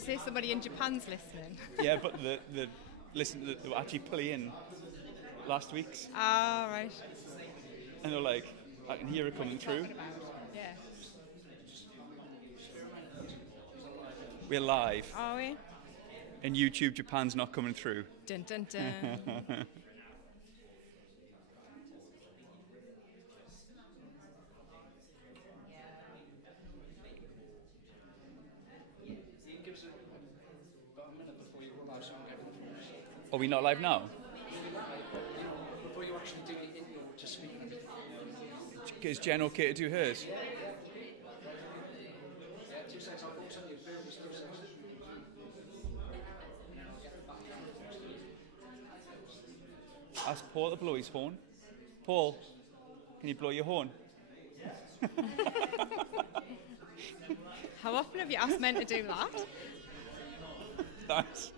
you say somebody in Japan's listening? Yeah, but they were actually playing last week's. Ah, right. And they're like, I can hear it coming through. Yeah. We're live. Are we? And YouTube Japan's not coming through. Dun, dun, dun. Are we not live now? Before you actually do the intro, just speak. Is Jen okay to do hers? Yeah, 2 seconds, I'll focus on you. Bear with us 2 seconds. Ask Paul to blow his horn. Paul, can you blow your horn? How often have you asked men to do that? Thanks.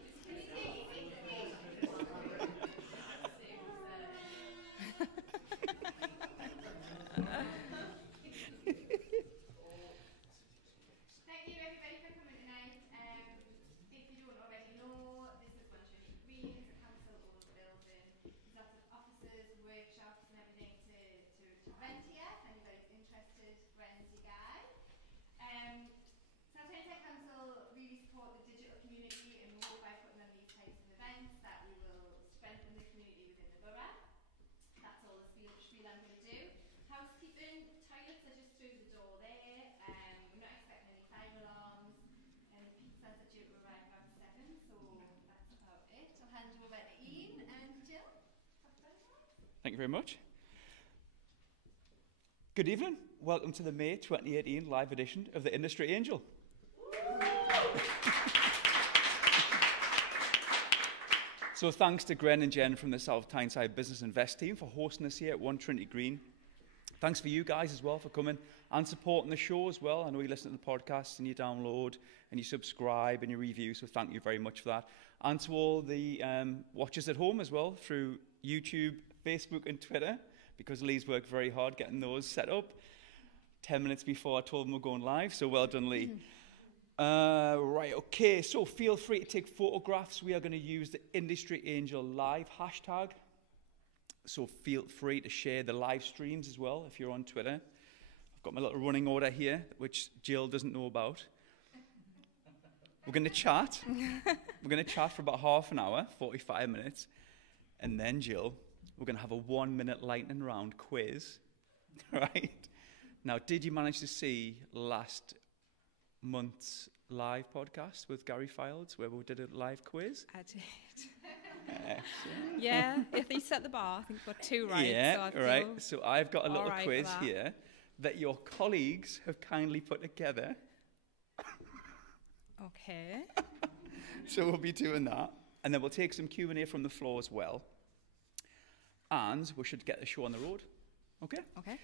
Thank you everybody for coming tonight. If you don't already know, there's a bunch of green, there's a council over the building, there's lots of offices, workshops and everything to rent here. If anybody's interested, Gwen's your guy. South Council really support the digital community and more by putting on these types of events that we will strengthen the community within the borough. That's all the spiel I'm going to do. Housekeeping, toilets are just through the door there. We're not expecting any fire alarms, and pizzas are due to arrive around 7, so that's about it. I'll hand you over to Ian and Jill. Thank you very much. Good evening. Welcome to the May 2018 live edition of the Industry Angel. So thanks to Gren and Jen from the South Tyneside Business Invest team for hosting us here at 1 Trinity Green. Thanks for you guys as well for coming and supporting the show as well. I know you listen to the podcast and you download and you subscribe and you review, so thank you very much for that. And to all the watchers at home as well through YouTube, Facebook and Twitter, because Lee's worked very hard getting those set up 10 minutes before I told them we're going live, so well done, Lee. Right, okay, so feel free to take photographs. We are going to use the Industry Angel Live hashtag. So feel free to share the live streams as well if you're on Twitter. I've got my little running order here, which Jill doesn't know about. We're going to chat. We're going to chat for about half an hour, 45 minutes. And then, Jill, we're going to have a 1-minute lightning round quiz. Right? Now, did you manage to see last month's live podcast with Gary Fildes where we did a live quiz? I did. Excellent. Yeah, if he set the bar, I think we've got 2 right. Yeah, so right. So I've got a little right quiz here that your colleagues have kindly put together. Okay. So we'll be doing that. And then we'll take some Q&A from the floor as well. And we should get the show on the road. Okay? Okay.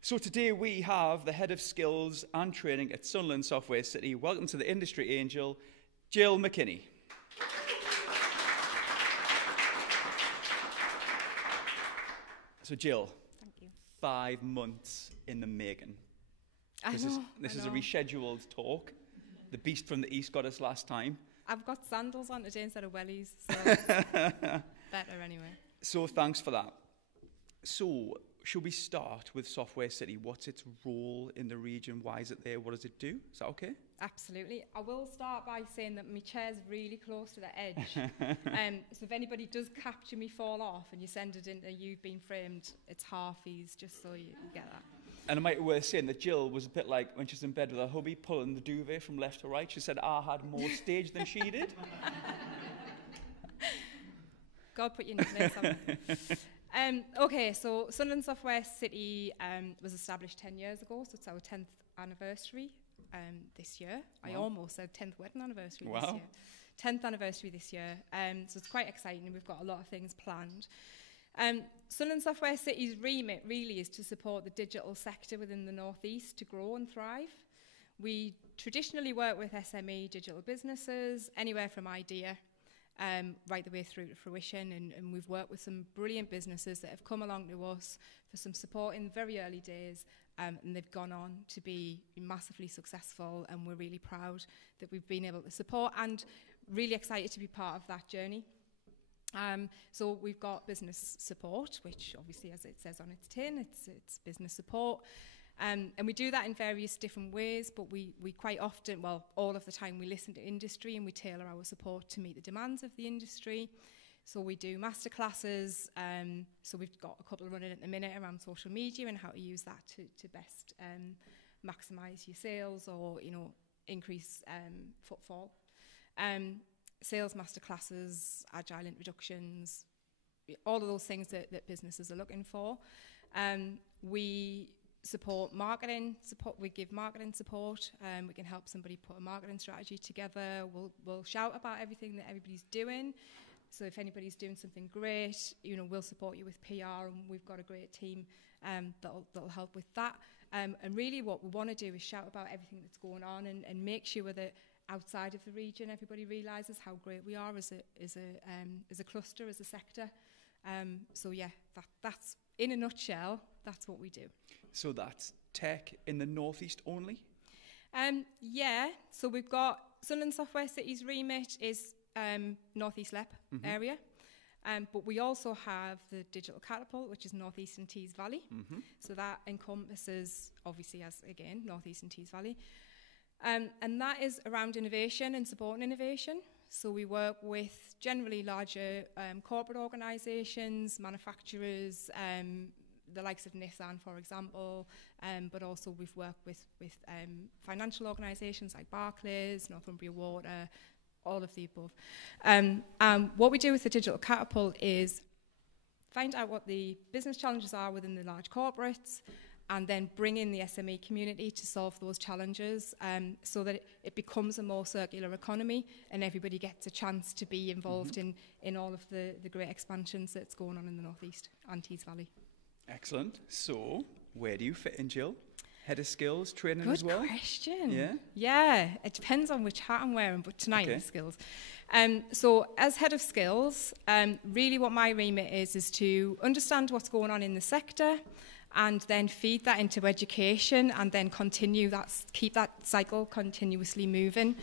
So today we have the Head of Skills and Training at Sunderland Software City. Welcome to the Industry Angel, Jill McKinney. So Jill, Thank you. 5 months in the making. This is a rescheduled talk. The beast from the east got us last time. I've got sandals on today instead of wellies, so better anyway. So thanks for that. So should we start with Software City? What's its role in the region? Why is it there? What does it do? Is that okay? Absolutely. I will start by saying that my chair's really close to the edge. So if anybody does capture me fall off and you send it into You've Been Framed, it's halfies, just so you get that. And it might be worth saying that Jill was a bit like when she was in bed with her hubby, pulling the duvet from left to right. She said, I had more stage than she did. God put you in your place, haven't you? Okay, so Sunderland Software City was established 10 years ago, so it's our 10th anniversary this year. Wow. I almost said 10th wedding anniversary this year. 10th anniversary this year. So it's quite exciting. We've got a lot of things planned. Sunderland Software City's remit really is to support the digital sector within the North East to grow and thrive. We traditionally work with SME digital businesses, anywhere from idea right the way through to fruition. And we've worked with some brilliant businesses that have come along to us for some support in very early days, and they've gone on to be massively successful, and we're really proud that we've been able to support and really excited to be part of that journey. So we've got business support, which obviously, as it says on its tin, it's business support. And we do that in various different ways, but we quite often, well, all of the time, we listen to industry and we tailor our support to meet the demands of the industry. So we do masterclasses. So we've got a couple running at the minute around social media and how to use that to best maximise your sales or, increase footfall. Sales masterclasses, agile introductions, all of those things that businesses are looking for. We support marketing support. We give marketing support. We can help somebody put a marketing strategy together. We'll shout about everything that everybody's doing. So if anybody's doing something great, we'll support you with PR, and we've got a great team that'll help with that. And really what we want to do is shout about everything that's going on and make sure that outside of the region everybody realises how great we are as a cluster, as a sector. So yeah, that's in a nutshell, that's what we do. So that's tech in the northeast only? Yeah, so we've got Sunderland Software City's remit is northeast LEP area. But we also have the Digital Catapult, which is Northeast and Tees Valley. So that encompasses, obviously, as again, Northeast and Tees Valley. And that is around innovation and supporting innovation. So we work with generally larger corporate organisations, manufacturers, the likes of Nissan, for example, but also we've worked with financial organisations like Barclays, Northumbria Water, all of the above. What we do with the Digital Catapult is find out what the business challenges are within the large corporates, and then bring in the SME community to solve those challenges, so that it becomes a more circular economy and everybody gets a chance to be involved in all of the great expansions that's going on in the Northeast and Tees Valley. Excellent. So, where do you fit in, Jill? Head of skills, training Good as well? Good question. Yeah? Yeah, it depends on which hat I'm wearing, but tonight is skills. So as head of skills, really what my remit is to understand what's going on in the sector, and then feed that into education, and then keep that cycle continuously moving.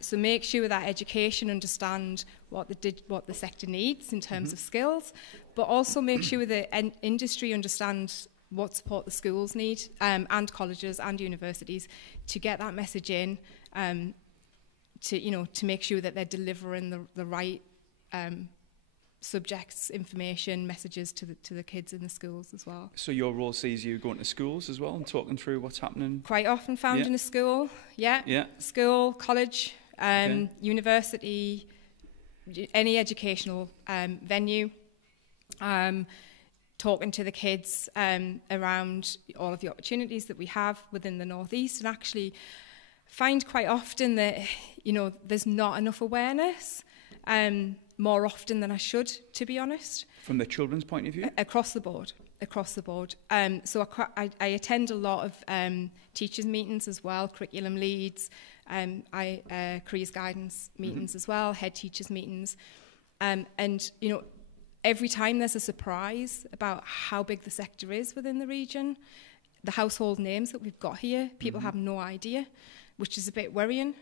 So make sure that education understand what the sector needs in terms of skills, but also make sure that industry understands what support the schools need, and colleges and universities, to get that message in, to make sure that they're delivering the right subjects, information, messages to the kids in the schools as well. So your role sees you going to schools as well and talking through what's happening? Quite often found in a school, school, college, university, any educational venue, talking to the kids around all of the opportunities that we have within the Northeast, and actually find quite often that, there's not enough awareness, more often than I should, to be honest. From the children's point of view? Across the board. So I attend a lot of teachers' meetings as well, curriculum leads, careers guidance meetings as well, head teachers' meetings. And, every time there's a surprise about how big the sector is within the region, the household names that we've got here, people have no idea, which is a bit worrying.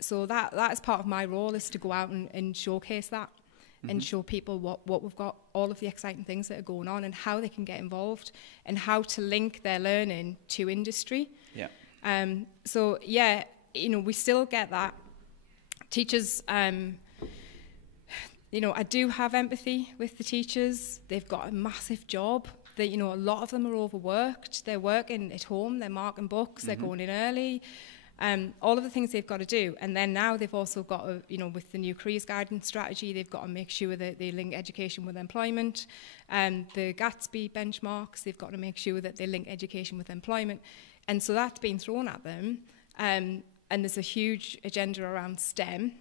So that is part of my role, is to go out and showcase that and show people what we've got, all of the exciting things that are going on, and how they can get involved, and how to link their learning to industry. So we still get that. Teachers, I do have empathy with the teachers. They've got a massive job. A lot of them are overworked. They're working at home. They're marking books. They're going in early. All of the things they've got to do. And then now they've also got to, with the new careers guidance strategy, they've got to make sure that they link education with employment. The Gatsby benchmarks, they've got to make sure that they link education with employment. And so that's been thrown at them. And there's a huge agenda around STEM.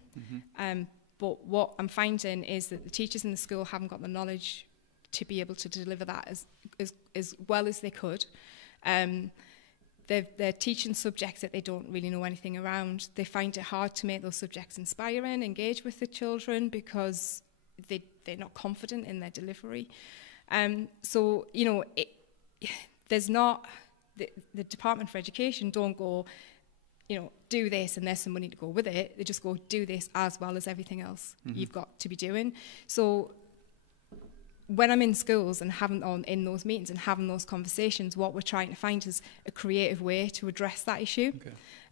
But what I'm finding is that the teachers in the school haven't got the knowledge to be able to deliver that as well as they could. they're teaching subjects that they don't really know anything around. They find it hard to make those subjects inspiring, engage with the children, because they're not confident in their delivery. So, you know, there's not... The Department for Education don't go, you know, do this and there's some money to go with it. They just go, do this as well as everything else you've got to be doing. So when I'm in schools and in those meetings and having those conversations, what we're trying to find is a creative way to address that issue.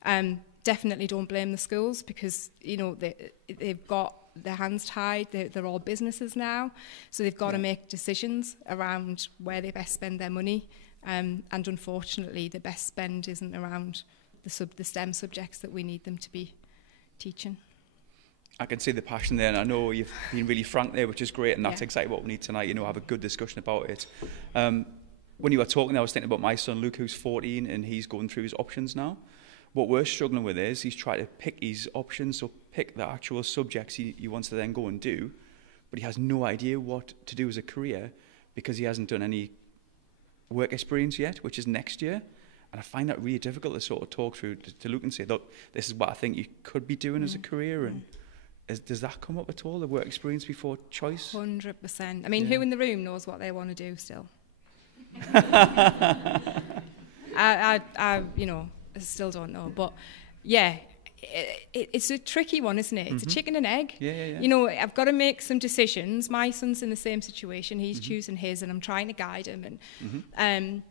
Okay. Definitely don't blame the schools, because, you know, they've got their hands tied. They're all businesses now. So they've got to make decisions around where they best spend their money. And unfortunately, the best spend isn't around the STEM subjects that we need them to be teaching. I can see the passion there, and I know you've been really frank there, which is great, and that's exactly what we need tonight, you know, have a good discussion about it. When you were talking, I was thinking about my son, Luke, who's 14, and he's going through his options now. What we're struggling with is he's trying to pick his options, so pick the actual subjects he wants to then go and do, but he has no idea what to do as a career because he hasn't done any work experience yet, which is next year. And I find that really difficult to sort of talk through to Luke and say, look, this is what I think you could be doing as a career. And does that come up at all, the work experience before choice? 100%. I mean, who in the room knows what they want to do still? I you know, I still don't know. But yeah, it's a tricky one, isn't it? It's a chicken and egg. Yeah. You know, I've got to make some decisions. My son's in the same situation. He's choosing his, and I'm trying to guide him. And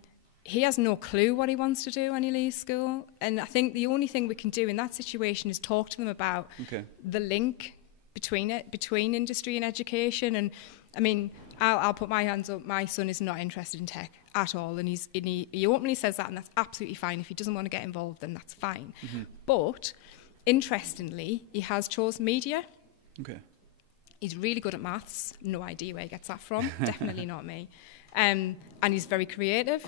he has no clue what he wants to do when he leaves school. And I think the only thing we can do in that situation is talk to them about the link between industry and education. And I mean, I'll put my hands up. My son is not interested in tech at all, and he openly says that, and that's absolutely fine. If he doesn't want to get involved, then that's fine. But interestingly, he has chosen media. Okay. He's really good at maths. No idea where he gets that from. Definitely not me. And he's very creative.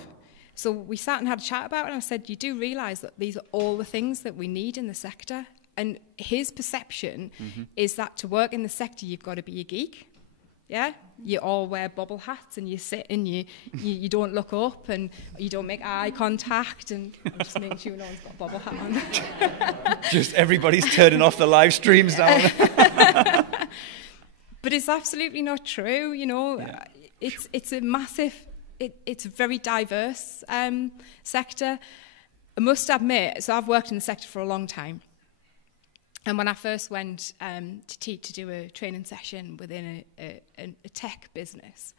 So we sat and had a chat about it, and I said, you do realise that these are all the things that we need in the sector. And his perception is that to work in the sector, you've got to be a geek. Yeah? You all wear bubble hats, and you sit and you don't look up, and you don't make eye contact, and I'm just making sure no one's got a bubble hat on. Just everybody's turning off the live streams now. But it's absolutely not true, you know. Yeah. It's a massive... It's a very diverse sector. I must admit, so I've worked in the sector for a long time. And when I first went to do a training session within a tech business,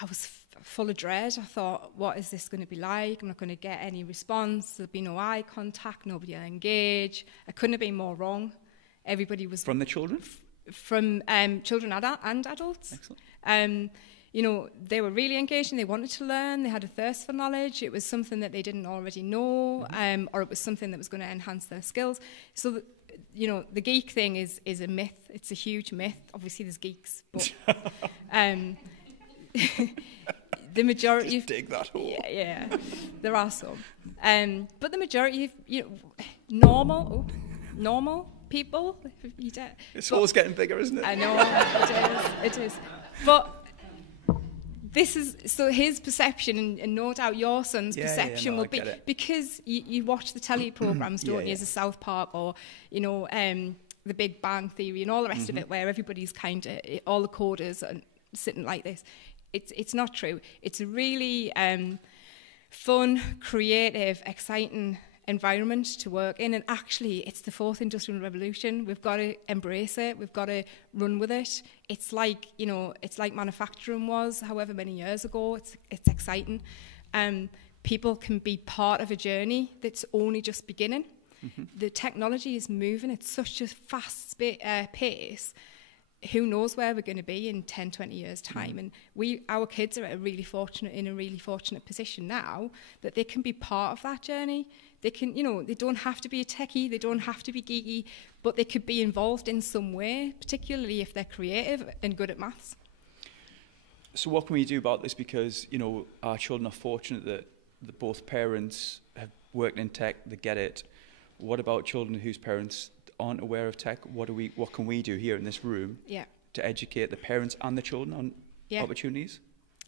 I was full of dread. I thought, what is this going to be like? I'm not going to get any response. There'll be no eye contact. Nobody will engage. I couldn't have been more wrong. Everybody was... From the children? From children and adults. Excellent. You know, they were really engaged and they wanted to learn. They had a thirst for knowledge. It was something that they didn't already know, or it was something that was going to enhance their skills. So, you know, the geek thing is a myth. It's a huge myth. Obviously, there's geeks, but the majority... Just dig that hole. Yeah, there are some. But the majority of, you know, normal people... It's always getting bigger, isn't it? I know, it is. But... This is, so his perception, and no doubt your son's perception will be, because you watch the telly programmes, don't you, as a South Park, or, you know, the Big Bang Theory and all the rest of it, where everybody's kind of, all the coders are sitting like this. It's not true. It's a really fun, creative, exciting environment to work in, and actually it's the fourth industrial revolution. We've got to embrace it. We've got to run with it. It's like, you know, it's like manufacturing was however many years ago. It's exciting. People can be part of a journey that's only just beginning. The technology is moving at such a fast pace. Who knows where we're going to be in 10, 20 years' time. And our kids are in a really fortunate position now that they can be part of that journey. They can, you know, they don't have to be a techie, they don't have to be geeky, but they could be involved in some way, particularly if they're creative and good at maths. So what can we do about this? Because, you know, our children are fortunate that both parents have worked in tech, they get it. What about children whose parents aren't aware of tech? What can we do here in this room to educate the parents and the children on opportunities?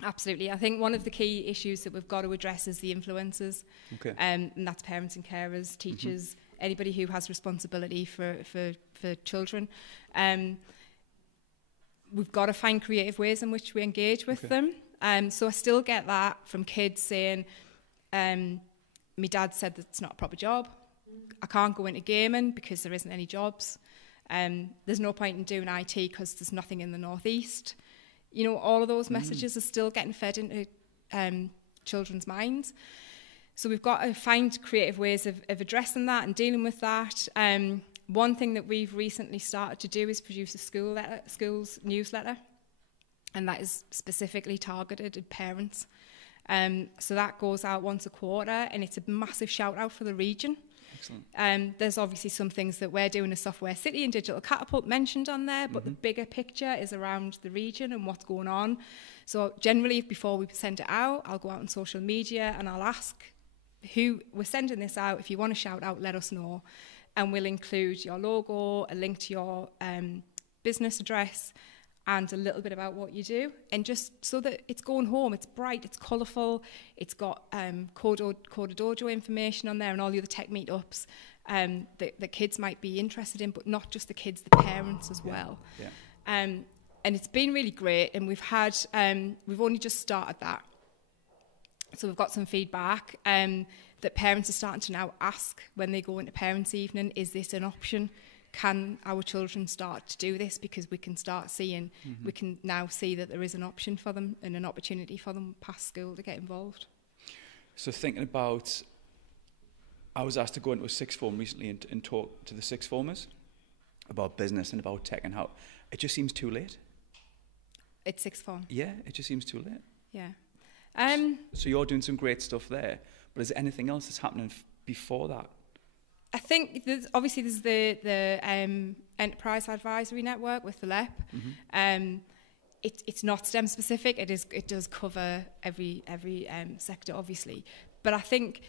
Absolutely. I think one of the key issues that we've got to address is the influencers. Okay. And that's parents and carers, teachers, anybody who has responsibility for children. We've got to find creative ways in which we engage with them. So I still get that from kids saying, my dad said that it's not a proper job. I can't go into gaming because there isn't any jobs. There's no point in doing IT because there's nothing in the northeast. You know, all of those messages are still getting fed into children's minds. So we've got to find creative ways of addressing that and dealing with that. One thing that we've recently started to do is produce a school's newsletter, and that is specifically targeted at parents. So that goes out once a quarter, and it's a massive shout out for the region. Excellent. There's obviously some things that we're doing as Software City and Digital Catapult mentioned on there, but the bigger picture is around the region and what's going on. So generally, before we send it out, I'll go out on social media and I'll ask who we're sending this out. If you want to shout out, let us know. And we'll include your logo, a link to your business address, and a little bit about what you do, and just so that it's going home, it's bright, it's colourful, it's got Coda Dojo information on there and all the other tech meetups that kids might be interested in, but not just the kids, the parents as well. Yeah. And it's been really great, and we've only just started that. So we've got some feedback that parents are starting to now ask when they go into parents' evening, is this an option? Can our children start to do this? Because we can start seeing, we can now see that there is an option for them and an opportunity for them past school to get involved. So thinking about, I was asked to go into a sixth form recently and talk to the sixth formers about business and about tech and how it just seems too late. It's sixth form? Yeah, it just seems too late. Yeah. So you're doing some great stuff there, but is there anything else that's happening before that? I think there's the Enterprise Advisory Network with the LEP. It's not STEM specific. It does cover every sector, obviously. But I think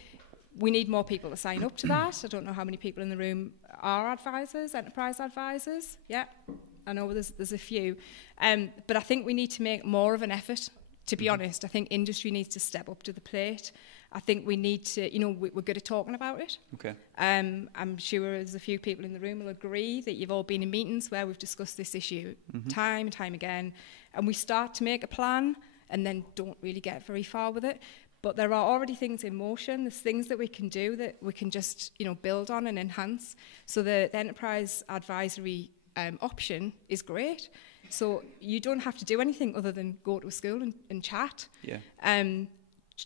we need more people to sign up to that. I don't know how many people in the room are advisors, enterprise advisors. Yeah, I know there's a few. But I think we need to make more of an effort. To be honest, I think industry needs to step up to the plate. I think we need to, we're good at talking about it. Okay. I'm sure there's a few people in the room will agree that you've all been in meetings where we've discussed this issue time and time again, and we start to make a plan and then don't really get very far with it. But there are already things in motion. There's things that we can do that we can just, build on and enhance. So the enterprise advisory option is great. So you don't have to do anything other than go to a school and chat. Yeah.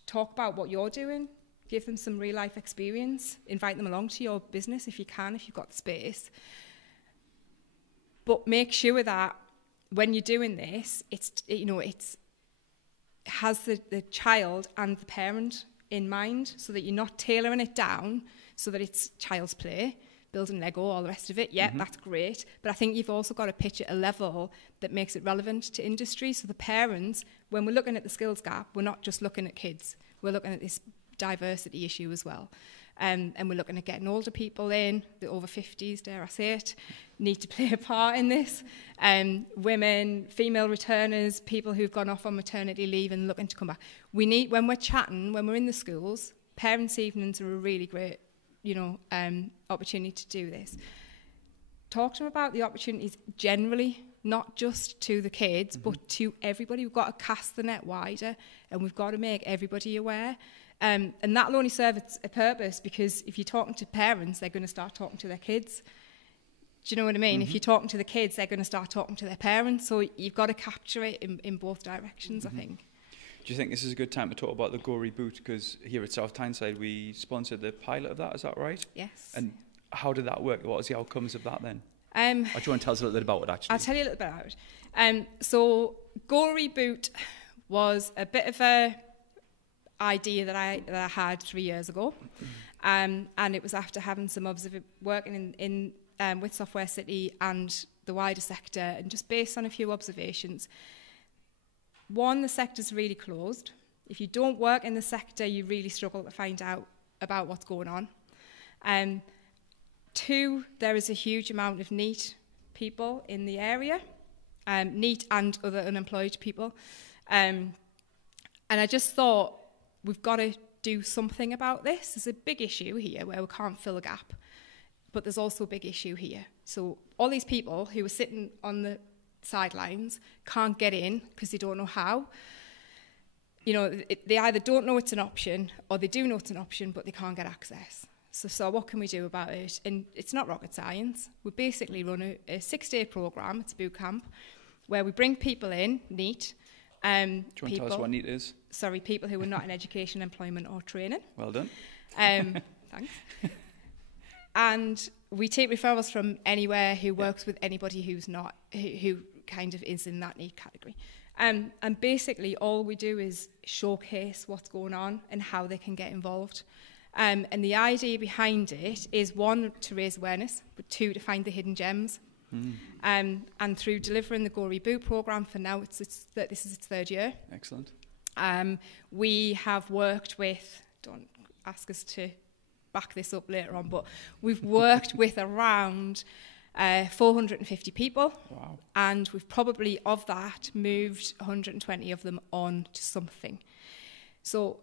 Talk about what you're doing, give them some real life experience, invite them along to your business if you can, if you've got the space. But make sure that when you're doing this, it has the child and the parent in mind, so that you're not tailoring it down so that it's child's play, building Lego, all the rest of it. Yeah, that's great. But I think you've also got to pitch at a level that makes it relevant to industry. So the parents, when we're looking at the skills gap, we're not just looking at kids. We're looking at this diversity issue as well. And we're looking at getting older people in, the over 50s, dare I say it, need to play a part in this. Women, female returners, people who've gone off on maternity leave and looking to come back. We need, when we're chatting, when we're in the schools, parents' evenings are a really great opportunity to do this. Talk to them about the opportunities generally, not just to the kids, but to everybody. We've got to cast the net wider, and we've got to make everybody aware. And that'll only serve a purpose, because if you're talking to parents, they're going to start talking to their kids. Do you know what I mean? If you're talking to the kids, they're going to start talking to their parents. So you've got to capture it in both directions, I think. Do you think this is a good time to talk about the Go Reboot? Because here at South Tyneside, we sponsored the pilot of that, is that right? Yes. And how did that work? What was the outcomes of that then? Or do you want to tell us a little bit about it, actually? I'll tell you a little bit about it. So Go Reboot was a bit of a idea that I had 3 years ago. And it was after having some working in with Software City and the wider sector, and just based on a few observations. One, the sector's really closed. If you don't work in the sector, you really struggle to find out about what's going on. Two, there is a huge amount of NEET people in the area, NEET and other unemployed people. And I just thought, we've got to do something about this. There's a big issue here where we can't fill a gap, but there's also a big issue here. So all these people who are sitting on the sidelines can't get in because they don't know how. You know, they either don't know it's an option or they do know it's an option, but they can't get access. So what can we do about it? And it's not rocket science. We basically run a 6-day programme. It's a boot camp where we bring people in, NEAT. Do you want to tell us what NEAT is? Sorry, people who are not in education, employment or training. Well done. Thanks. And we take referrals from anywhere who works with anybody who's not, who kind of is in that NEAT category. And basically all we do is showcase what's going on and how they can get involved. And the idea behind it is, 1, to raise awareness, but 2, to find the hidden gems. And through delivering the Go Reboot programme, for now this is its 3rd year. Excellent. We have worked with, don't ask us to back this up later on, but we've worked with around 450 people. Wow. And we've probably, of that, moved 120 of them on to something. So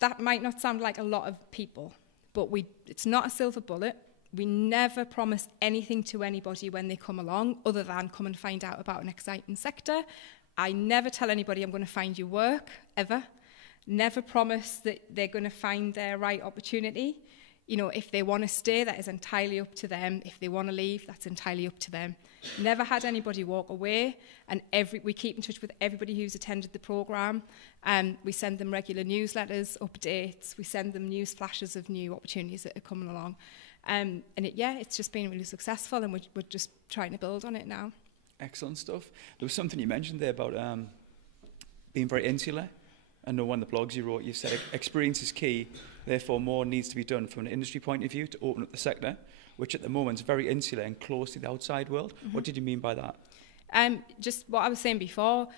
that might not sound like a lot of people, but it's not a silver bullet. We never promise anything to anybody when they come along other than come and find out about an exciting sector. I never tell anybody I'm going to find you work, ever. Never promise that they're going to find their right opportunity. You know, if they want to stay, that is entirely up to them. If they want to leave, that's entirely up to them. Never had anybody walk away, and we keep in touch with everybody who's attended the programme. We send them regular newsletters, updates. We send them news flashes of new opportunities that are coming along. And it's just been really successful, and we're just trying to build on it now. Excellent stuff. There was something you mentioned there about being very insular. I know one of the blogs you wrote, you said experience is key, therefore more needs to be done from an industry point of view to open up the sector, which at the moment is very insular and close to the outside world. Mm-hmm. What did you mean by that? Just what I was saying before,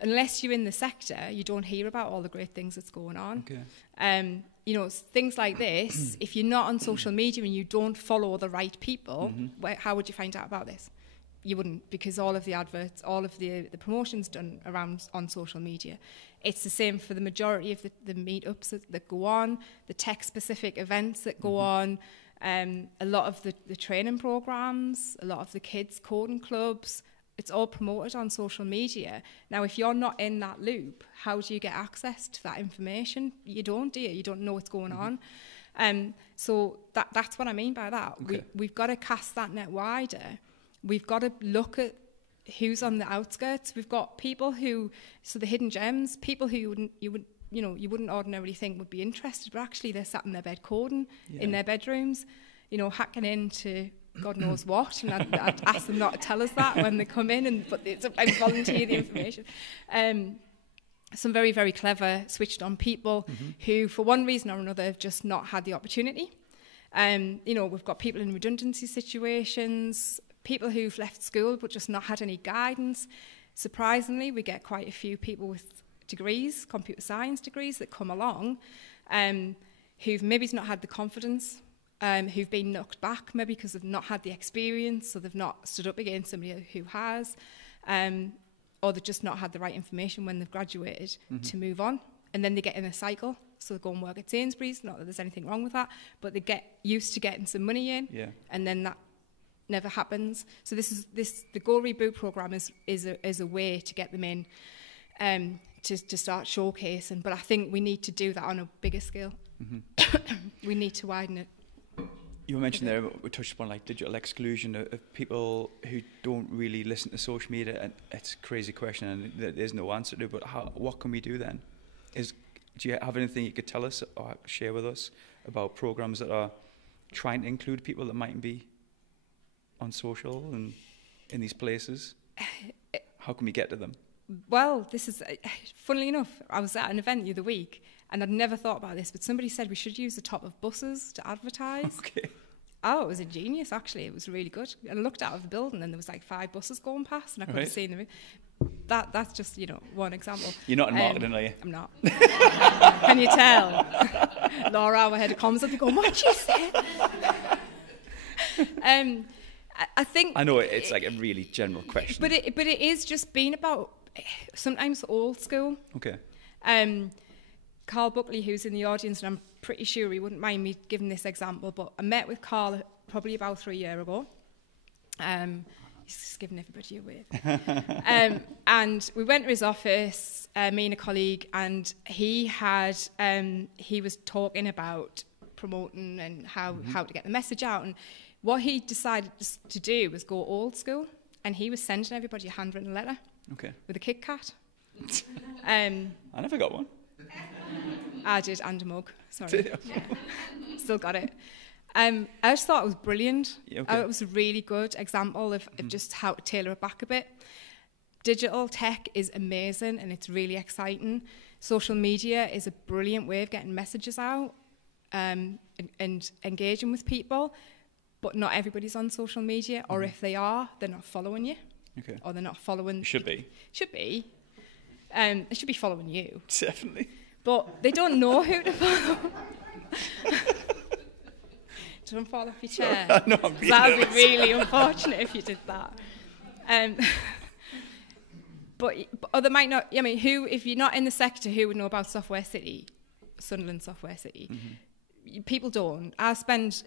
unless you're in the sector, you don't hear about all the great things that's going on. Okay. You know, things like this, if you're not on social media and you don't follow the right people, how would you find out about this? You wouldn't, because all of the adverts, all of the promotions done around on social media. It's the same for the majority of the meetups that go on, the tech-specific events that go on, a lot of the training programs, a lot of the kids' coding clubs. It's all promoted on social media. Now, if you're not in that loop, how do you get access to that information? You don't, do you? You don't know what's going on. So that's what I mean by that. Okay. We've got to cast that net wider. We've got to look at who's on the outskirts. We've got people so the hidden gems, people who you wouldn't ordinarily think would be interested, but actually they're sat in their bed coding in their bedrooms, you know, hacking into God knows what, and I'd ask them not to tell us that when they come in, but they sometimes volunteer the information. Some very, very clever, switched-on people who, for one reason or another, have just not had the opportunity. You know, we've got people in redundancy situations, people who've left school but just not had any guidance. Surprisingly, we get quite a few people with degrees, computer science degrees, that come along who've maybe not had the confidence, who've been knocked back maybe because they've not had the experience, so they've not stood up against somebody who has, or they've just not had the right information when they've graduated to move on. And then they get in a cycle, so they go and work at Sainsbury's, not that there's anything wrong with that, but they get used to getting some money in, and then that never happens. So the Go Reboot programme is a way to get them in, to start showcasing. But I think we need to do that on a bigger scale. We need to widen it. You were mentioning there, we touched upon like digital exclusion of people who don't really listen to social media, and it's a crazy question and there's no answer to it, but what can we do then? Do you have anything you could tell us or share with us about programs that are trying to include people that mightn't be on social and in these places? How can we get to them? Well, this is, funnily enough, I was at an event the other week and I'd never thought about this, but somebody said we should use the top of buses to advertise. Okay. Oh, it was ingenious, actually. It was really good. And I looked out of the building and there was like 5 buses going past and I could have seen them. That's just, one example. You're not in marketing, are you? I'm not. Can you tell? Laura, our head of comms, I'd be going, what'd you say? I think... I know it's like a really general question. But it is just being about sometimes old school. Okay. Carl Buckley, who's in the audience, and I'm pretty sure he wouldn't mind me giving this example, but I met with Carl probably about 3 years ago. He's just giving everybody away. And we went to his office, me and a colleague, and he was talking about promoting and how to get the message out. And what he decided to do was go old school, and he was sending everybody a handwritten letter with a Kit Kat. I never got one. I did, and a mug. Sorry. Yeah. Still got it. I just thought it was brilliant. It was a really good example of just how to tailor it back a bit. Digital tech is amazing and it's really exciting. Social media is a brilliant way of getting messages out and engaging with people, but not everybody's on social media, or if they are, they're not following you. Or they're not following... Should be. They should be following you. Definitely. But they don't know who to follow. Don't fall off your chair. No, that would be really unfortunate if you did that. But there might not... I mean, if you're not in the sector, who would know about Software City, Sunderland Software City? People don't. I spend,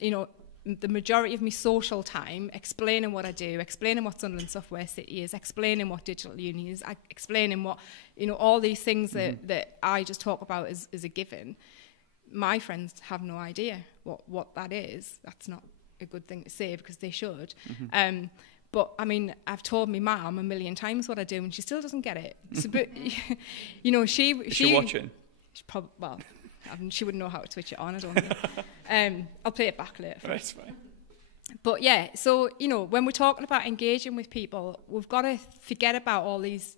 the majority of my social time explaining what I do, explaining what Sunderland Software City is, explaining what Digital Uni is, explaining what, all these things that I just talk about as a given. My friends have no idea what that is. That's not a good thing to say because they should. But, I mean, I've told my mum a million times what I do and she still doesn't get it. So, but, Is she watching? She wouldn't know how to switch it on, I don't think. I'll play it back later. Right, fine. But yeah, so, when we're talking about engaging with people, we've got to forget about all these,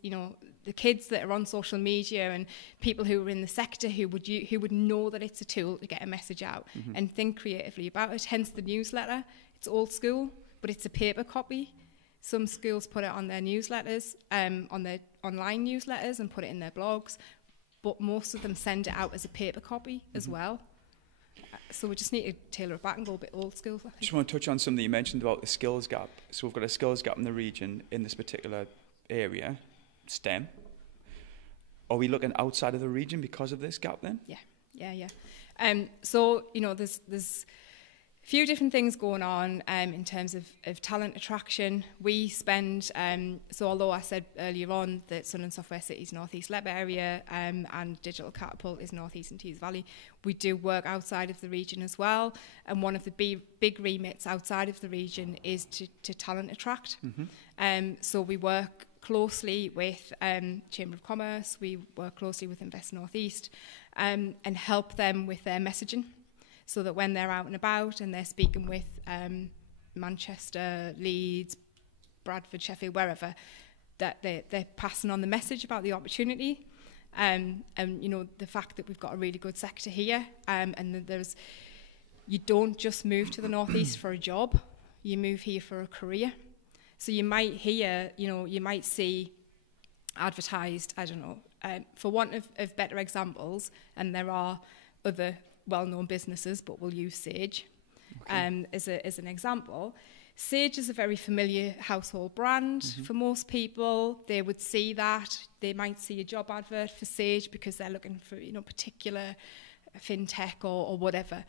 the kids that are on social media and people who are in the sector who would know that it's a tool to get a message out and think creatively about it. Hence the newsletter. It's old school, but it's a paper copy. Some schools put it on their newsletters, on their online newsletters and put it in their blogs. But most of them send it out as a paper copy as well. So we just need to tailor it back and go a bit old school, I think. Just want to touch on something you mentioned about the skills gap. So we've got a skills gap in the region in this particular area, STEM. Are we looking outside of the region because of this gap then? Yeah. So, there's a few different things going on in terms of talent attraction. We spend, so although I said earlier on that Sunderland Software City is North East Leb area and Digital Catapult is North East and Tees Valley, we do work outside of the region as well. And one of the big remits outside of the region is to talent attract. So we work closely with Chamber of Commerce, we work closely with Invest North East and help them with their messaging. So that when they're out and about and they're speaking with Manchester, Leeds, Bradford, Sheffield, wherever, that they're passing on the message about the opportunity and the fact that we've got a really good sector here and that you don't just move to the North East for a job, you move here for a career. So you might hear, you might see advertised, I don't know, for want of better examples, and there are other well-known businesses, but we'll use Sage as an example. Sage is a very familiar household brand for most people. They would see that. They might see a job advert for Sage because they're looking for, particular fintech or whatever.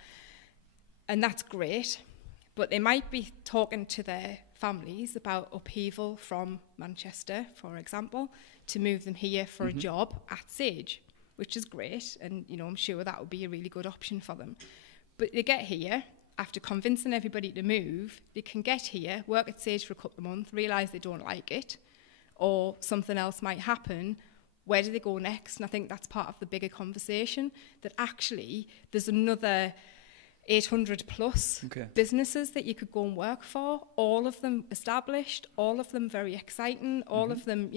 And that's great. But they might be talking to their families about upheaval from Manchester, for example, to move them here for a job at Sage, which is great, and I'm sure that would be a really good option for them. But they get here, after convincing everybody to move, they can get here, work at Sage for a couple of months, realise they don't like it, or something else might happen. Where do they go next? And I think that's part of the bigger conversation, that actually there's another 800 plus businesses that you could go and work for, all of them established, all of them very exciting, all of them,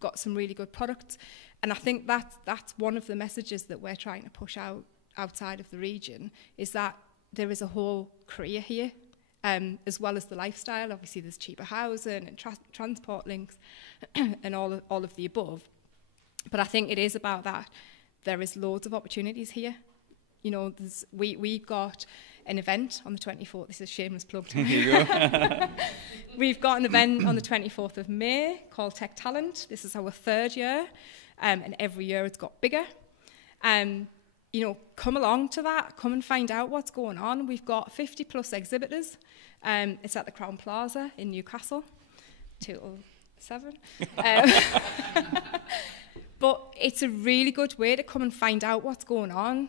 got some really good products. And I think that's one of the messages that we're trying to push out outside of the region, is that there is a whole career here, as well as the lifestyle. Obviously, there's cheaper housing and transport links and all of the above. But I think it is about that. There is loads of opportunities here. We got an event on the 24th. This is a shameless plug. Here you go. We've got an event on the 24th of May called Tech Talent. This is our third year. And every year it's got bigger. You know, come along to that, come and find out what's going on. We've got 50 plus exhibitors. It's at the Crown Plaza in Newcastle, 2 till 7. But it's a really good way to come and find out what's going on.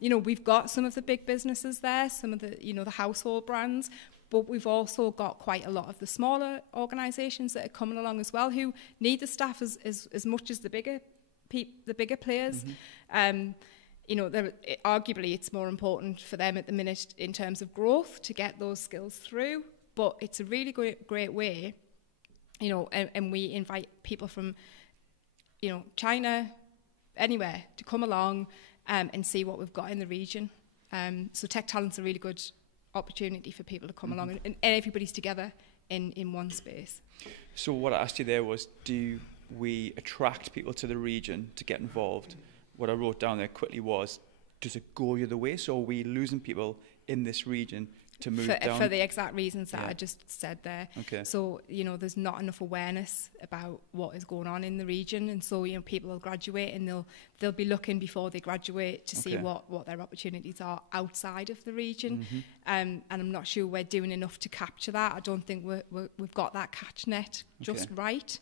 You know, we've got some of the big businesses there, some of the, you know, the household brands, but we've also got quite a lot of the smaller organisations that are coming along as well, who need the staff as much as the bigger players. You know, arguably it's more important for them at the minute in terms of growth to get those skills through, but it's a really great way, you know, and we invite people from, you know, China, anywhere, to come along and see what we've got in the region. So Tech Talent's a really good opportunity for people to come along and everybody's together in one space. So what I asked you there was, do we attract people to the region to get involved? What I wrote down there quickly was, does it go the other way? So are we losing people in this region to move down? For the exact reasons that I just said there. Okay. So, you know, there's not enough awareness about what is going on in the region. And so, you know, people will graduate and they'll be looking before they graduate to see what their opportunities are outside of the region. And I'm not sure we're doing enough to capture that. I don't think we've got that catch net just right.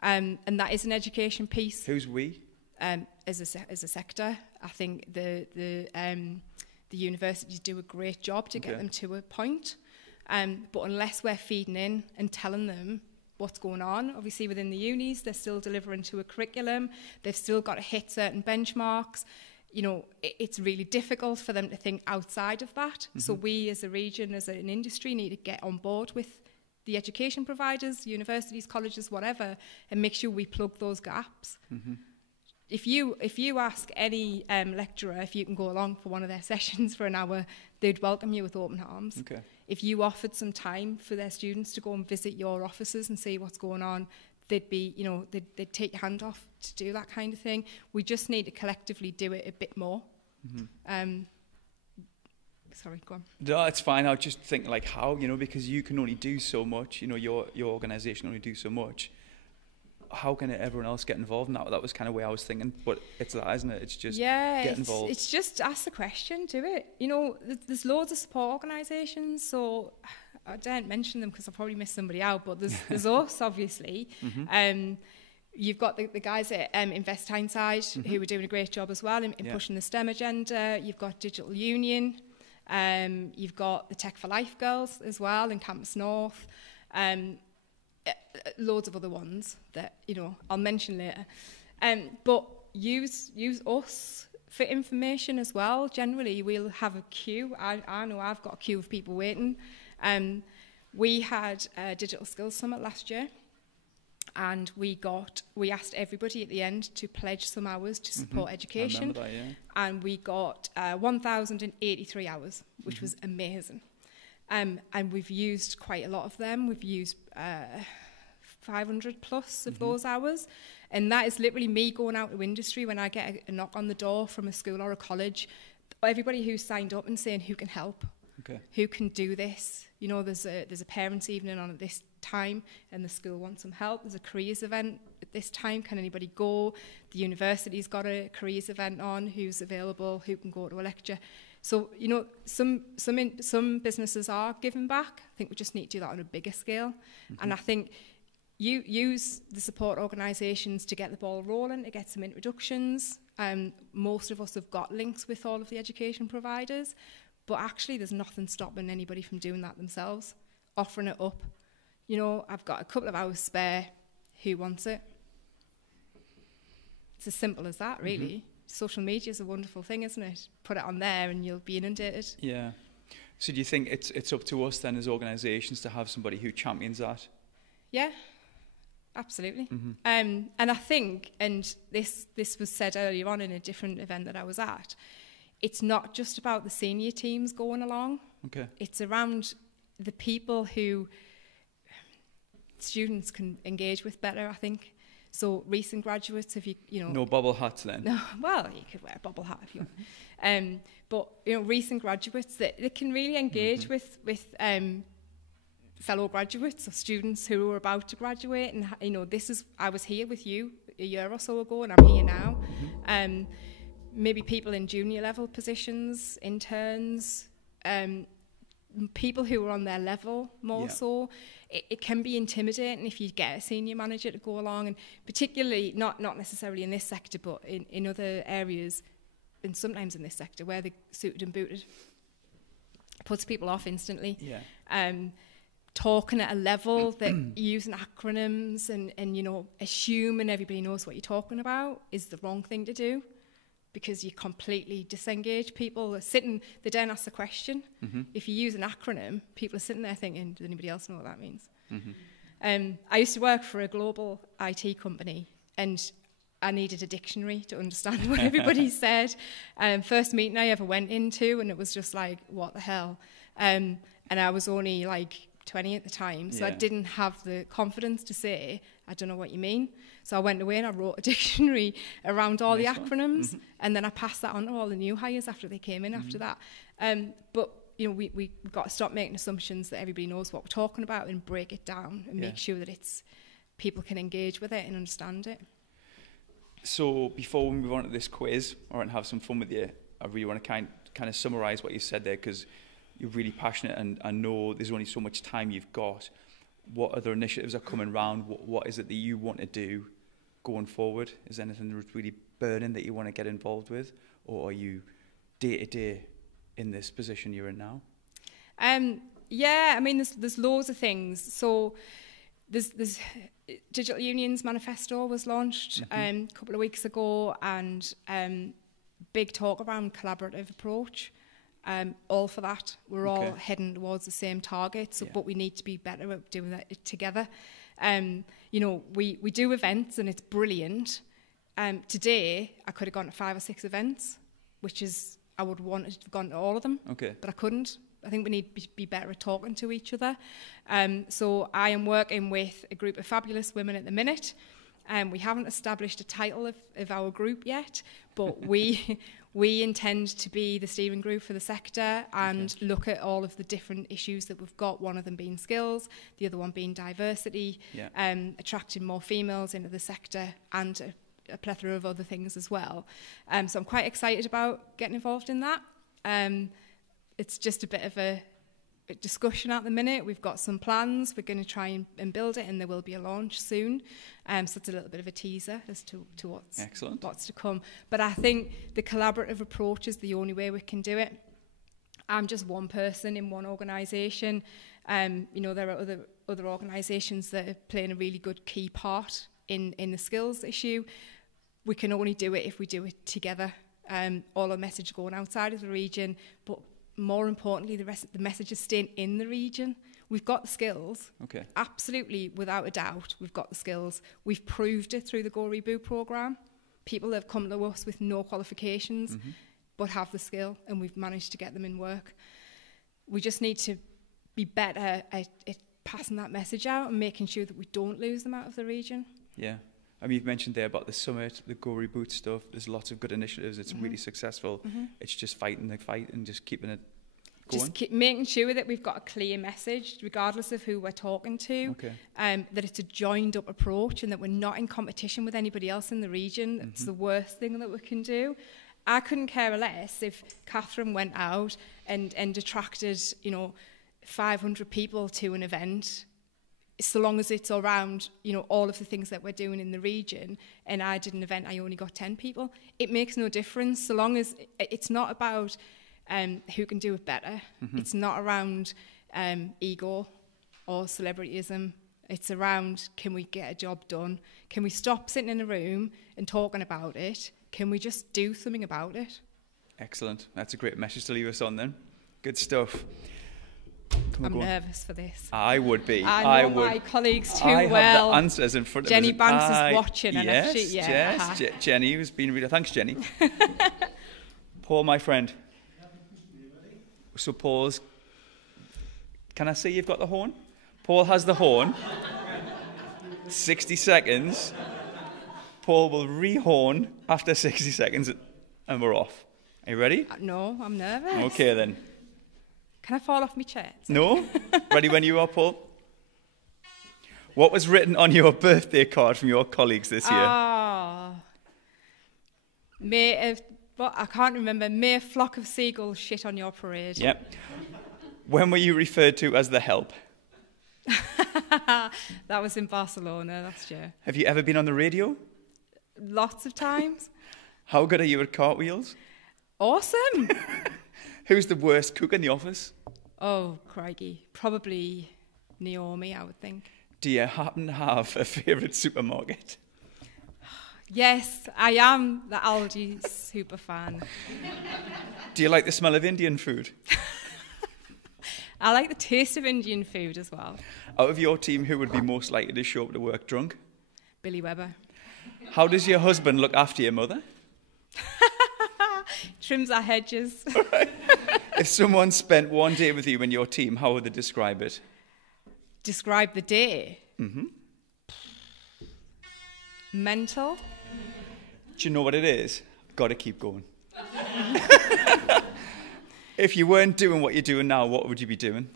And that is an education piece. Who's we? As a sector, I think the universities do a great job to get them to a point. But unless we're feeding in and telling them what's going on, obviously within the unis, they're still delivering to a curriculum. They've still got to hit certain benchmarks. You know, it's really difficult for them to think outside of that. So we as a region, as an industry, need to get on board with the education providers, universities, colleges, whatever, and make sure we plug those gaps. If you ask any lecturer if you can go along for one of their sessions for an hour, they'd welcome you with open arms. Okay. If you offered some time for their students to go and visit your offices and see what's going on, they'd be, you know, they'd take your hand off to do that kind of thing. We just need to collectively do it a bit more. Sorry, go on. No, it's fine. I was just thinking, like, how, you know, because you can only do so much, you know, your organisation only do so much. How can everyone else get involved in that? That was kind of where I was thinking, but it's that, isn't it? It's just get involved. It's just ask the question, do it. You know, there's loads of support organisations, so I don't mention them because I'll probably miss somebody out, but there's us, obviously. You've got the guys at Invest Tyneside who are doing a great job as well in pushing the STEM agenda. You've got Digital Union. You've got the Tech for Life girls as well in Campus North. Loads of other ones that, you know, I'll mention later. But use us for information as well. Generally, we'll have a queue. I know I've got a queue of people waiting. We had a Digital Skills Summit last year, and we asked everybody at the end to pledge some hours to support education. I remember that, yeah. And we got 1,083 hours, which was amazing. And we've used quite a lot of them. We've used 500 plus of those hours. And that is literally me going out to industry when I get a knock on the door from a school or a college. Everybody who's signed up and saying, who can help? Who can do this? You know, there's a parents' evening on at this time and the school wants some help. There's a careers event at this time. Can anybody go? The university's got a careers event on. Who's available? Who can go to a lecture? So, you know, some businesses are giving back. I think we just need to do that on a bigger scale. And I think you use the support organisations to get the ball rolling, to get some introductions. Most of us have got links with all of the education providers, but actually there's nothing stopping anybody from doing that themselves, offering it up. You know, I've got a couple of hours spare. Who wants it? It's as simple as that, really. Social media is a wonderful thing, isn't it? Put it on there and you'll be inundated. Yeah. So do you think it's up to us then as organisations to have somebody who champions that? Yeah, absolutely. And I think, and this was said earlier on in a different event that I was at, it's not just about the senior teams going along. It's around the people who students can engage with better, I think. So recent graduates, if you know... No bobble hats then? No, well, you could wear a bobble hat if you want. But, you know, recent graduates that can really engage with fellow graduates or students who are about to graduate. And, you know, I was here with you a year or so ago and I'm here now. maybe people in junior level positions, interns, people who are on their level more so. It can be intimidating if you get a senior manager to go along, and particularly not necessarily in this sector, but in other areas, and sometimes in this sector where they're suited and booted, puts people off instantly. Talking at a level that using acronyms and you know, assuming everybody knows what you're talking about is the wrong thing to do, because you completely disengage. People are sitting, they don't ask the question. If you use an acronym, people are sitting there thinking, does anybody else know what that means? I used to work for a global IT company, and I needed a dictionary to understand what everybody said. First meeting I ever went into, and it was just like, what the hell? And I was only like 20 at the time, so I didn't have the confidence to say, I don't know what you mean. So I went away and I wrote a dictionary around all the acronyms, and then I passed that on to all the new hires after they came in after that. But you know, we got to stop making assumptions that everybody knows what we're talking about and break it down and make sure that it's people can engage with it and understand it. So before we move on to this quiz, and have some fun with you, I really want to kind of summarise what you said there, because you're really passionate, and I know there's only so much time you've got. What other initiatives are coming around? What is it that you want to do going forward? Is there anything that's really burning that you want to get involved with? Or are you day-to-day in this position you're in now? Yeah, I mean, there's loads of things. So there's Digital Union's manifesto was launched a couple of weeks ago, and big talk around collaborative approach. All for that. We're all heading towards the same target, but we need to be better at doing that together. You know, we do events, and it's brilliant. Today, I could have gone to 5 or 6 events, which is, I would want to have gone to all of them, but I couldn't. I think we need to be better at talking to each other. So I am working with a group of fabulous women at the minute. We haven't established a title of our group yet, but we intend to be the steering group for the sector and look at all of the different issues that we've got, one of them being skills, the other one being diversity, attracting more females into the sector, and a plethora of other things as well. So I'm quite excited about getting involved in that. It's just a bit of a discussion at the minute. We've got some plans. We're going to try and build it, and there will be a launch soon. So it's a little bit of a teaser as to what's to come. But I think the collaborative approach is the only way we can do it. I'm just one person in one organisation. You know, there are other organisations that are playing a really good key part in the skills issue. We can only do it if we do it together. All our message going outside of the region, but more importantly, the message is staying in the region. We've got the skills. Absolutely, without a doubt, we've got the skills. We've proved it through the Go Reboot programme. People have come to us with no qualifications, but have the skill, and we've managed to get them in work. We just need to be better at passing that message out and making sure that we don't lose them out of the region. Yeah. I mean, you've mentioned there about the summit, the Go Reboot stuff. There's lots of good initiatives. It's really successful. It's just fighting the fight and just keeping it going. Just keep making sure that we've got a clear message, regardless of who we're talking to, that it's a joined-up approach and that we're not in competition with anybody else in the region. It's the worst thing that we can do. I couldn't care less if Catherine went out and attracted, 500 people to an event, so long as it's around, all of the things that we're doing in the region, and I did an event, I only got 10 people. It makes no difference, so long as it's not about who can do it better. It's not around ego or celebrityism. It's around, can we get a job done? Can we stop sitting in a room and talking about it? Can we just do something about it? Excellent. That's a great message to leave us on then. Good stuff. I'm nervous for this. I would be. I know my colleagues too well. I have the answers in front of us. Jenny Banks is watching. Yes. Jenny, who's been really... Thanks, Jenny. Paul, my friend. So Paul's... Can I say you've got the horn? Paul has the horn. 60 seconds. Paul will re-horn after 60 seconds and we're off. Are you ready? No, I'm nervous. Okay, then. Can I fall off my chair? No? Ready when you are, Paul? What was written on your birthday card from your colleagues this year? May But I can't remember. May a flock of seagulls shit on your parade. Yep. When were you referred to as the help? That was in Barcelona last year. Have you ever been on the radio? Lots of times. How good are you at cartwheels? Awesome. Who's the worst cook in the office? Oh, crikey. Probably Naomi, I would think. Do you happen to have a favourite supermarket? Yes, I am the Aldi super fan. Do you like the smell of Indian food? I like the taste of Indian food as well. Out of your team, who would be most likely to show up to work drunk? Billy Webber. How does your husband look after your mother? Trims our hedges. If someone spent one day with you and your team, how would they describe it? Describe the day. Mm-hmm. Mental. Do you know what it is? Got to keep going. If you weren't doing what you're doing now, what would you be doing?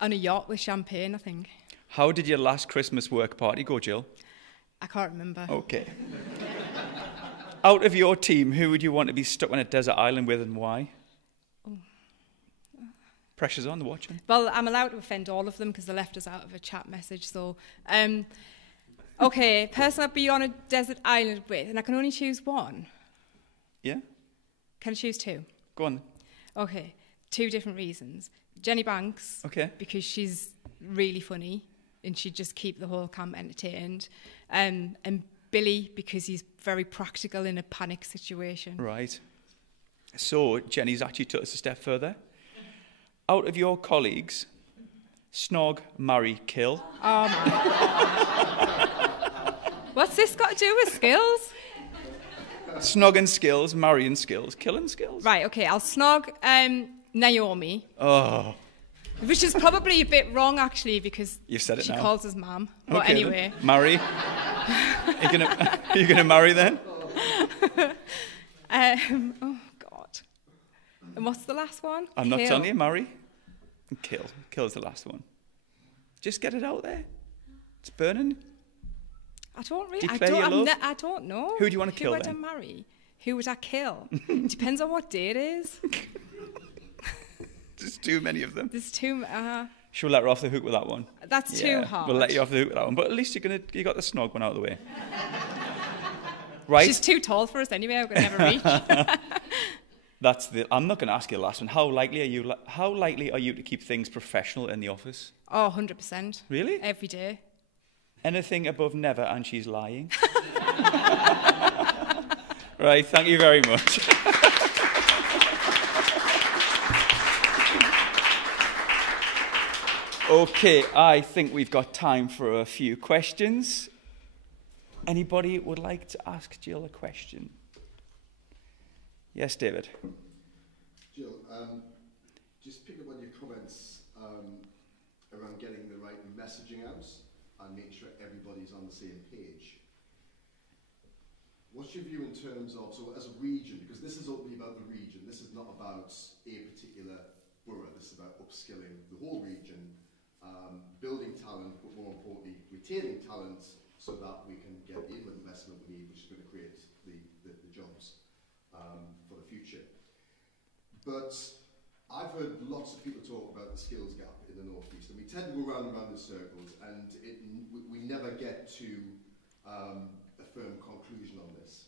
On a yacht with champagne, I think. How did your last Christmas work party go, Jill? I can't remember. Okay. Out of your team, who would you want to be stuck on a desert island with and why? Oh. Pressure's on, they're watching. Well, I'm allowed to offend all of them because they left us out of a chat message. So, okay, person I'd be on a desert island with, and I can only choose one. Yeah? Can I choose two? Go on. Okay, two different reasons. Jenny Banks, Okay. because she's really funny and she'd just keep the whole camp entertained. And Billy, because he's very practical in a panic situation. Right. So, Jenny's actually took us a step further. Out of your colleagues, snog, marry, kill. Oh my. What's this got to do with skills? Snogging skills, marrying skills, killing skills. Right, okay, I'll snog Naomi. Oh. Which is probably a bit wrong, actually, because You've said it she now. calls us mum. But Okay, anyway. then. Marry. Are you gonna marry then? Oh, God. And what's the last one? I'm not Kill. telling you, marry. And kill. Kill's the last one. Just get it out there. It's burning. I don't really. Declare your love. I don't know. Who do you want to kill Who would then? I marry? Who would I kill? Depends on what day it is. There's too many of them. There's too. Should we let her off the hook with that one? That's too hard. We'll let you off the hook with that one. But at least you got the snog one out of the way. Right. She's too tall for us anyway. We're gonna never reach. I'm not going to ask you the last one. How likely are you to keep things professional in the office? Oh, 100%. Really? Every day. Anything above never, and she's lying. Right. Thank you very much. Okay, I think we've got time for a few questions. Anybody would like to ask Jill a question? Yes, David. Jill, just pick up on your comments around getting the right messaging out and making sure everybody's on the same page. What's your view in terms of, so as a region, because this is ultimately about the region, this is not about a particular borough, this is about upskilling the whole region, building talent, but more importantly, retaining talent so that we can get the inward investment we need, which is going to create the jobs for the future. But I've heard lots of people talk about the skills gap in the North East, and we tend to go round and round in circles, and we never get to a firm conclusion on this.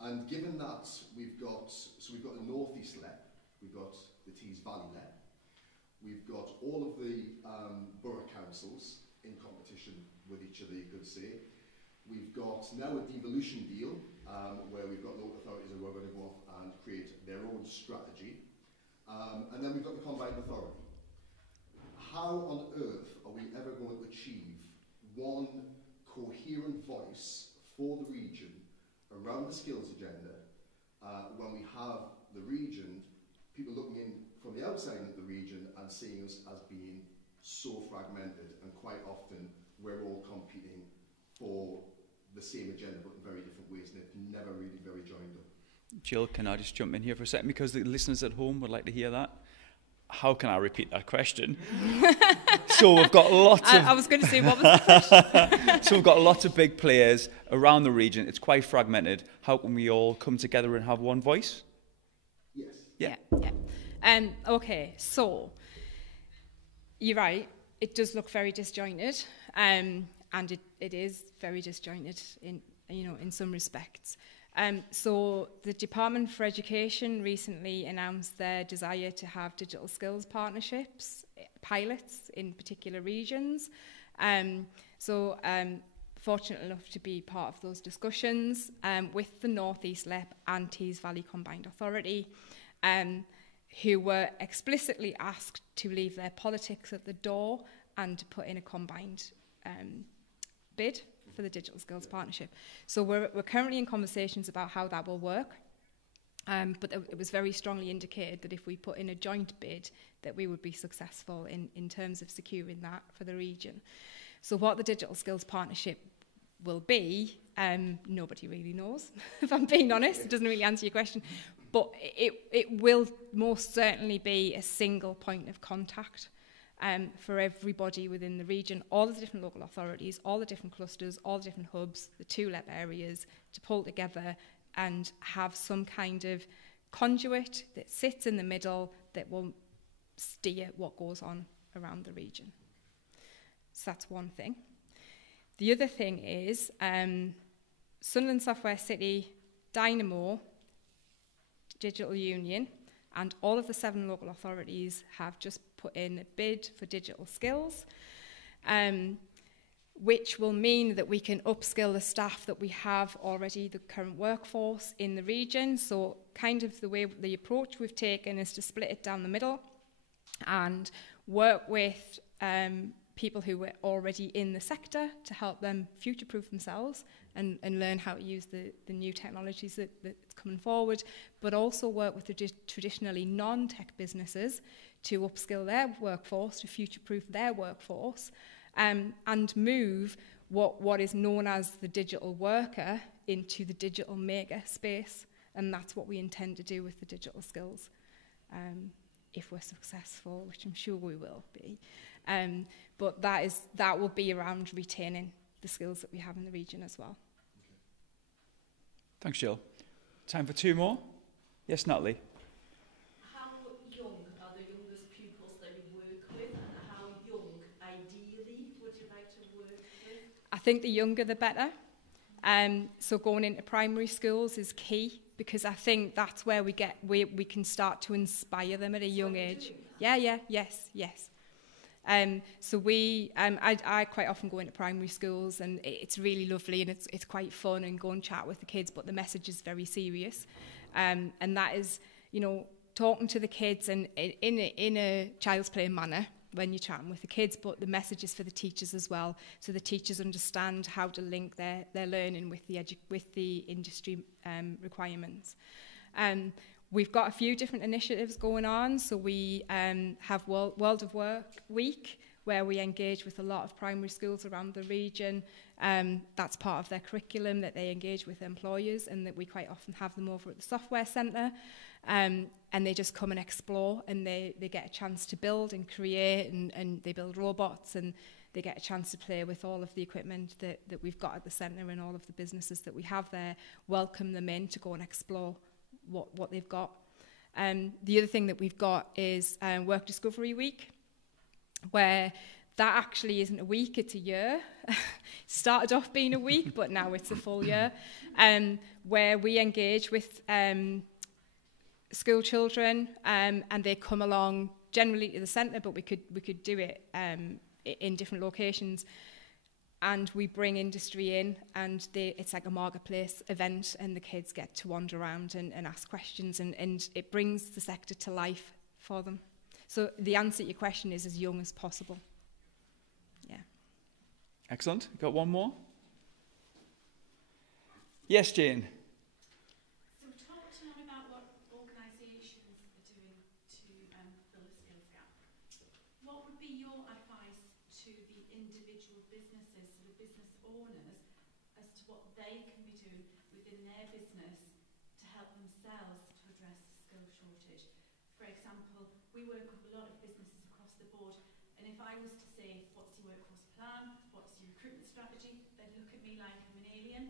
And given that we've got the North East LEP, we've got the Tees Valley LEP, we've got all of the borough councils in competition with each other, you could say. We've got now a devolution deal where we've got local authorities who are going to go off and create their own strategy. And then we've got the combined authority. How on earth are we ever going to achieve one coherent voice for the region around the skills agenda when we have the region, people looking in from the outside of the region and seeing us as being so fragmented, and quite often we're all competing for the same agenda but in very different ways, and it's never really very joined up. Jill, can I just jump in here for a second? Because the listeners at home would like to hear that. How can I repeat that question? So we've got lots of... I was going to say, what was the question? So we've got lots of big players around the region. It's quite fragmented. How can we all come together and have one voice? Okay, so you're right. It does look very disjointed, and it is very disjointed in some respects. So the Department for Education recently announced their desire to have digital skills partnerships, pilots in particular regions. Fortunate enough to be part of those discussions with the North East LEP and Tees Valley Combined Authority, who were explicitly asked to leave their politics at the door and to put in a combined bid for the Digital Skills Partnership. So we're currently in conversations about how that will work, but it was very strongly indicated that if we put in a joint bid, that we would be successful in terms of securing that for the region. So what the Digital Skills Partnership will be, nobody really knows, if I'm being honest. It doesn't really answer your question. But it will most certainly be a single point of contact for everybody within the region, all of the different local authorities, all the different clusters, all the different hubs, the 2 LEP areas, to pull together and have some kind of conduit that sits in the middle that will steer what goes on around the region. So that's one thing. The other thing is Sunderland Software City, Dynamo, Digital Union, and all of the 7 local authorities have just put in a bid for digital skills, which will mean that we can upskill the staff that we have already, the current workforce in the region. So kind of the approach we've taken is to split it down the middle and work with people who were already in the sector to help them future-proof themselves and learn how to use the new technologies that's coming forward, but also work with the traditionally non-tech businesses to upskill their workforce, to future-proof their workforce, and move what is known as the digital worker into the digital maker space. And that's what we intend to do with the digital skills, if we're successful, which I'm sure we will be. But that will be around retaining the skills that we have in the region as well. Thanks, Jill. Time for 2 more. Yes, Natalie. How young are the youngest pupils that you work with, and how young, ideally, would you like to work with? I think the younger the better. So going into primary schools is key, because I think that's where we can start to inspire them at a young age. Yes. So I quite often go into primary schools, and it's really lovely, and it's quite fun, and go and chat with the kids, but the message is very serious, and that is, talking to the kids and in a child's play manner when you're chatting with the kids, but the message is for the teachers as well, so the teachers understand how to link their learning with the industry requirements. We've got a few different initiatives going on. So we have World of Work Week, where we engage with a lot of primary schools around the region. That's part of their curriculum, that they engage with employers, and that we quite often have them over at the software centre. And they just come and explore, and they get a chance to build and create, and they build robots, and they get a chance to play with all of the equipment that we've got at the centre, and all of the businesses that we have there, welcome them in to go and explore what they've got. The other thing that we've got is Work Discovery Week, where that actually isn't a week, it's a year. Started off being a week, but now it's a full year, where we engage with school children, and they come along generally to the centre, but we could do it in different locations. And we bring industry in, and it's like a marketplace event, and the kids get to wander around and ask questions, and it brings the sector to life for them. So the answer to your question is as young as possible. Yeah. Excellent. Got one more? Yes, Jane. So talk to me about what organisations are doing to fill the skills gap. What would be your advice to the individual businesses, to the business owners, as to what they can be doing within their business to help themselves to address the skill shortage? For example, we work with a lot of businesses across the board, and if I was to say, what's your workforce plan, what's your recruitment strategy, they'd look at me like I'm an alien.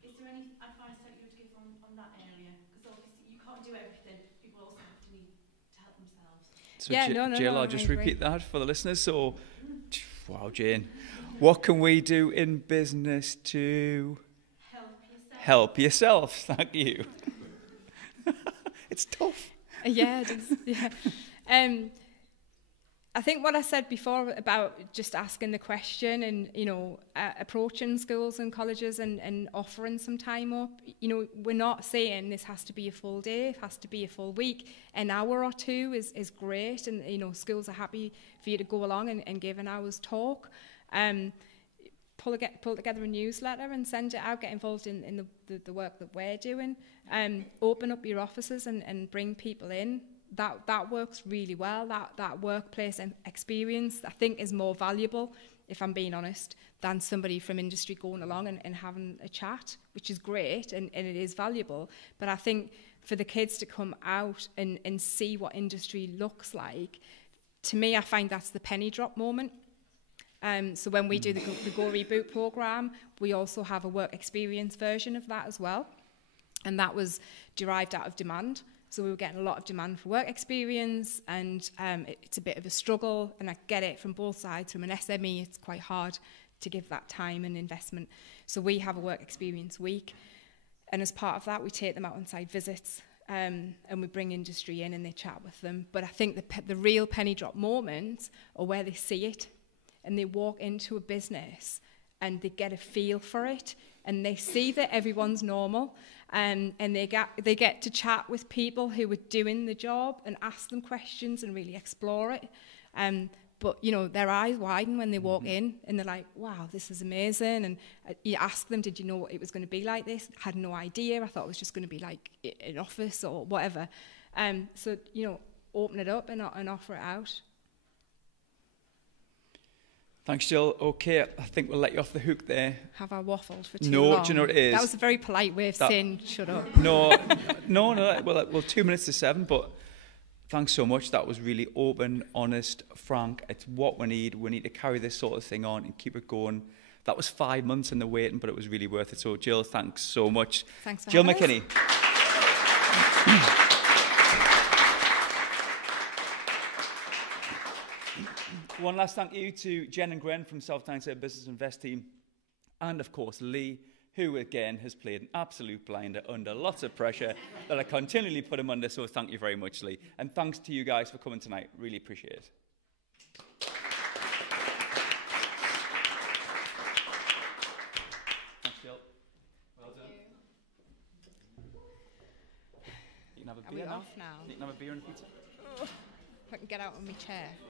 Is there any advice that you would give on that area? Because obviously you can't do everything. People also have to need themselves. So Yeah, Jill, no, I'll just I agree. repeat that for the listeners. So, wow, Jane, what can we do in business to help yourself? Thank you. It's tough. Yeah, it is. Yeah. I think what I said before about just asking the question and, approaching schools and colleges and offering some time up, we're not saying this has to be a full day, it has to be a full week. An hour or two is great, and, schools are happy for you to go along and give an hour's talk. Pull together a newsletter and send it out, get involved in the work that we're doing. Open up your offices and bring people in. That works really well. That workplace experience, I think, is more valuable, if I'm being honest, than somebody from industry going along and having a chat, which is great and it is valuable. But I think for the kids to come out and see what industry looks like, to me, I find that's the penny drop moment. So when we do the Go Reboot programme, we also have a work experience version of that as well. And that was derived out of demand. So we were getting a lot of demand for work experience, and it's a bit of a struggle, and I get it from both sides. From an SME, it's quite hard to give that time and investment. So we have a work experience week, and as part of that, we take them out on site visits, and we bring industry in and they chat with them. But I think the real penny drop moments are where they see it, and they walk into a business and they get a feel for it, and they see that everyone's normal. And they get to chat with people who are doing the job and ask them questions and really explore it. But, their eyes widen when they walk in and they're like, wow, this is amazing. And you ask them, did you know it was going to be like this? Had no idea. I thought it was just going to be like an office or whatever. So, open it up and offer it out. Thanks, Jill. Okay, I think we'll let you off the hook there. Have I waffled for too long? No, do you know what it is? That was a very polite way of saying shut up. No. Well, 2 minutes to 7, but thanks so much. That was really open, honest, frank. It's what we need. We need to carry this sort of thing on and keep it going. That was 5 months in the waiting, but it was really worth it. So, Jill, thanks so much. Thanks for Jill having McKinney. One last thank you to Jen and Gwen from South Tyneside Business Invest team, and of course Lee, who again has played an absolute blinder under lots of pressure that I continually put him under. So thank you very much, Lee, and thanks to you guys for coming tonight. Really appreciate it. Thanks, Jill. Well done. You can have a beer now. Are we off now? You can have a beer and pizza. If I can get out of my chair.